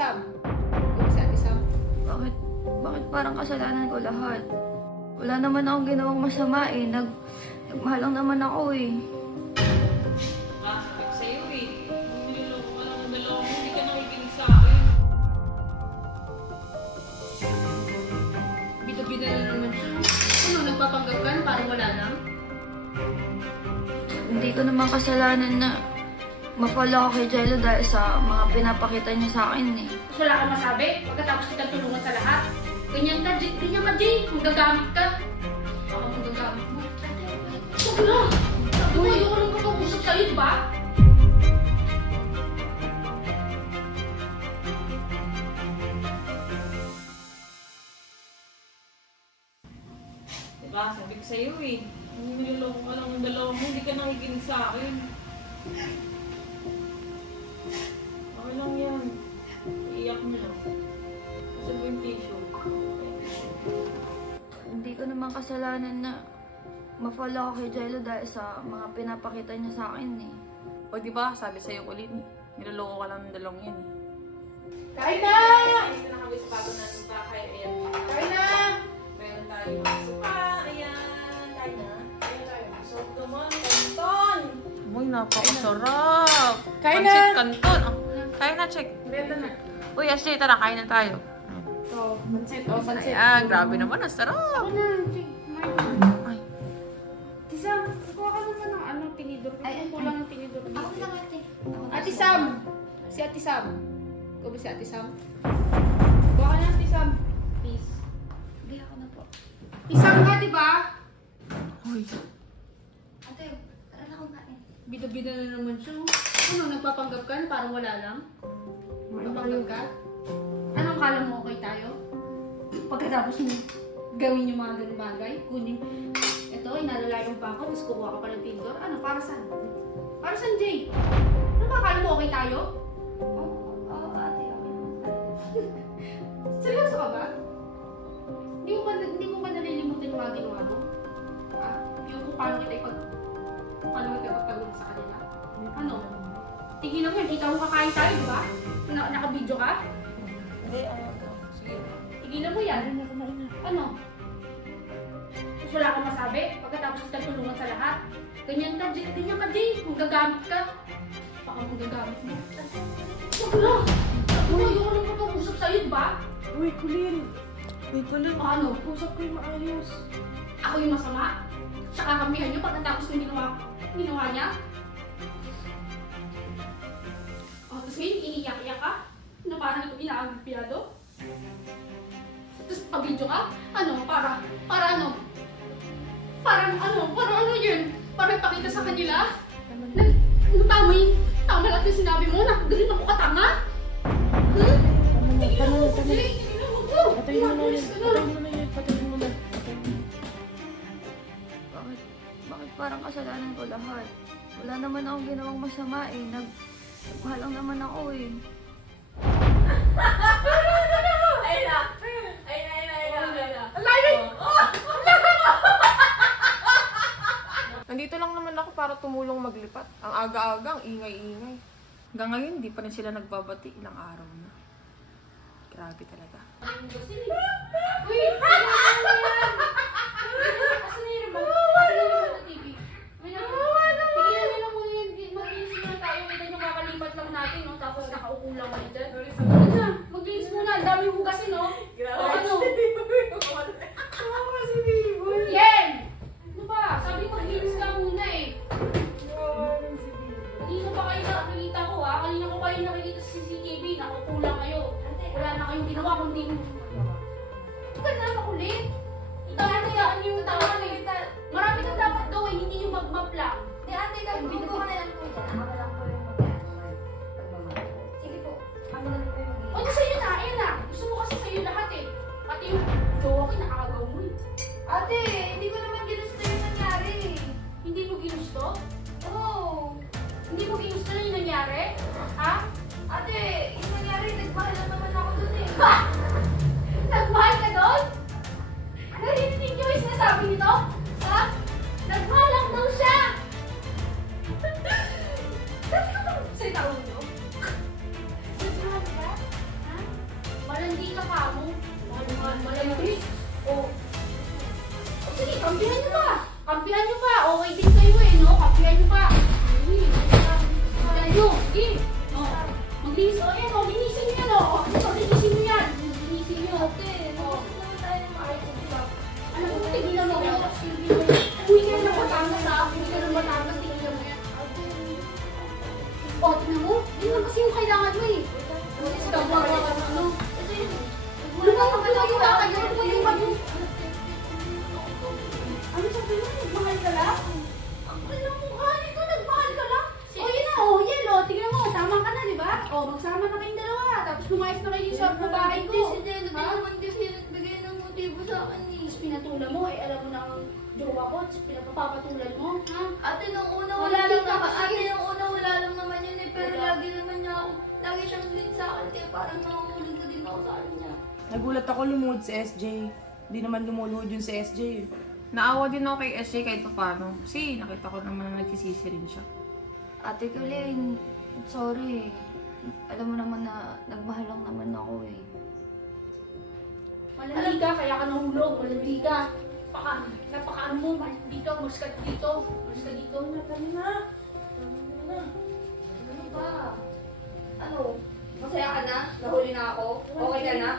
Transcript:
Sam? Ikaw ba si Ate Sam? Bakit parang kasalanan ko lahat? Wala naman akong ginawang masama eh. Nagmahal lang naman ako eh. Sabi ko sa'yo eh. Niloloko ka lang ng dalawa mo. Hindi ka nakikinig sa akin. Bida-bida na naman siya. Ano, nagpapanggap ka na parang wala lang? Hindi ko naman kasalanan na ma-fall ako kay Jello dahil sa mga pinapakita niya sa akin eh. Mas wala kang masabi pagkatapos kitang tulungan sa lahat. Ganyan ka, Jay. Magagamit ka. Baka magagamit mo. Huwag na. Sabi ko, ayoko lang kapag-usap sa'yo, diba? Diba? Sabi ko sa'yo eh. Niloloko ka lang ng dalawa mo. Hindi ka nakikinig sa akin. Okay lang yan. Iiyak mo lang. Kasi mo yung tissue. Hindi ko naman kasalanan na ma-fall ako kay Jello dahil sa mga pinapakita niya sa akin eh. O diba? Sabi sa'yo ulit eh. Niloloko ka lang ng dalawang yan eh. Kain na! Ayun na kami sa bago natin bahay. Ayan. Kain na! Meron tayo mga suka. Ayan. Kain na. Ayan tayo. Masarap naman. Kanton! Uy, napakasarap. Kain na! Pansit kanton. Oh, kain na, check. Beta na. Uy, Ashley, tara. Kain na tayo. Oh, pansit. Oh, pansit. Ayan, grabe naman. Ang sarap. Ako na, Jay. Ay. Tisam, kuha ka naman ng tinidor. Kulang ng tinidor. Ako lang ate. Ate Sam! Si Ate Sam. Ikaw ba si Ate Sam? Kuha ka na, Ate Sam. Please. Hindi ako na po. Isang nga, di ba? Uy. Ate, tara na kumain. Bida-bida na naman siya. Ano, nagpapanggap ka na parang wala lang? Nagpapanggap ka? Anong kala mo okay tayo? Pagkatapos mo gawin yung mga ganun bagay, kunin, eto, inalalayan pa ako, tapos kukuha ka pa ng tinidor. Ano, para saan? Para saan, Jay? Ano ba, kala mo okay tayo? Oo, ate, okay naman tayo. Seryoso ka ba? Hindi mo ba nalilimutan yung mga ginawa mo? Ah, yung kung paano kita ipagtanggol sa kanila? Ano? Tigilan mo yan, kita mo kakain tayo, di ba? Naka-video ka? Hindi, ayaw ko. Sige. Tigilan mo yan. Ano? Mas wala kang masabi pagkatapos kitang tulungan sa lahat. Ganyan ka, Jay. Kung gagamit ka, baka kung gagamit mo. Huwag na! Sabi mo, ayoko lang kapag-usap sa'yo, di ba? Uy, Kulin. Uy, Kulin. Ano? Usap ko yung maayos. Ako yung masama? Siya kakampihan niyo pagkatapos ng ginawa niya? O, tapos ngayon, iniyak-iyak ka? Na parang ito inaagpiyado? Tapos pag-video ka? Ano? Para ano? Para ano yun? Para ipakita sa kanila? Tama lahat yung sinabi mo na galing ako katanga? Patayin mo na yun. Bakit parang kasalanan ko lahat? Wala naman akong ginawang masama eh. Nagmahal lang naman ako eh. Nandito lang naman ako para tumulong maglipat. Ang aga-aga, ang ingay-ingay. Hanggang ngayon, hindi pa rin sila nagbabati. Ilang araw na. Grabe talaga. Uy! Asan na yun? Asan na yun sa TV? Tigilan nyo lang muna yun. Mag-inis muna tayo. Kita nyo kakalipat lang natin, no? Tapos nakaupo lang kayo dyan. Mag-inis muna. Ang dami hugasin, no? Ano? Yen! Ano ba? Sabi ko, mag-inis ka muna eh. Kanina pa kayo nakikita ko, ha? Kanina ko kayo nakikita sa CCTV. Nakaupo lang kayo. Wala na kayong ginawa kundi ito ka na makulit. Hayaan niyo yung tao eh. Marami kang dapat gawin, hindi yung mag-map lang. Di ate, gagawin ko na lang po dyan. Ako lang po yung mag-ano. Sige po. Ako lang po yung mag-ano. O, di sa'yo na, ayun na. Gusto mo kasi sa'yo lahat eh. Pati yung jowa ko, nakakagaw mo eh. Ate, hindi ko naman ginusto yung nangyari. Hindi mo ginusto? Oo. Hindi mo ginusto na yung nangyari? Ha? Ate, yung nangyari, nagmahal lang naman ako dun eh. Ha? Nagmahal ka doon? Narinig niyo yung sinasabi nito? Ha? Nagmahal lang daw siya! Dati ka bang salita mo? Nagmahal ka? Ha? kapihan nyo pa. Okay din kayo eh, no? Kapihan nyo pa. Kayo, sige. Maglinis. O, yan o. Linisin nyo yan o. Linisin nyo yan. Linisin nyo. Ate, bakit naman tayo maayos ang club? Alam mo, tigilan mo yan. Uy, yan na Batangas ha. Uy, yan na Batangas. Tigilan mo yan. O, tingnan mo. Yun lang kasi yung kailangan mo eh. Tawa ka na ano. Lumang yung lakad yun. Yung bag yung... Ano sabi mo? Nagmahal ka lang? Ang alam mo ka nito. Nagmahal ka lang? O, yun na. O, yan o. Tingnan mo. Sama ka na, di ba? O, magsama na kayong dalawa. Tapos lumayas na kayo sa babae ko. Hindi, si Jello din naman kasi nagbigay ng motibo sa akin eh. Tapos pinatulan mo. Eh, alam mo na ang jowa ko. Tapos pinapapatulan mo. Ha? Ate, nung una Wala wala din lang naman. kasi. Ate, nung una wala lang naman yun eh. Pero Wala. lagi naman niya ako, lagi siyang lead sa akin. Kaya parang nakahulog na din ako sa kanya. Nagulat ako lumuhod si SJ. Hindi naman lumuluhod yun si SJ eh. Naawa din ako kay SJ kahit pa paano. Kasi nakita ko naman na nagsisisi rin siya. Ate Colleen, sorry. Alam mo naman na nagmahal lang naman ako eh. Malandi ka, kaya ka nahulog. Malandi ka. Napaka-ano mo, malandi ka. Mas ka dito. Mas ka dito. Natali na. Ano ba? Ano? Masaya ka na? Nahuli na ako? Okay ka na?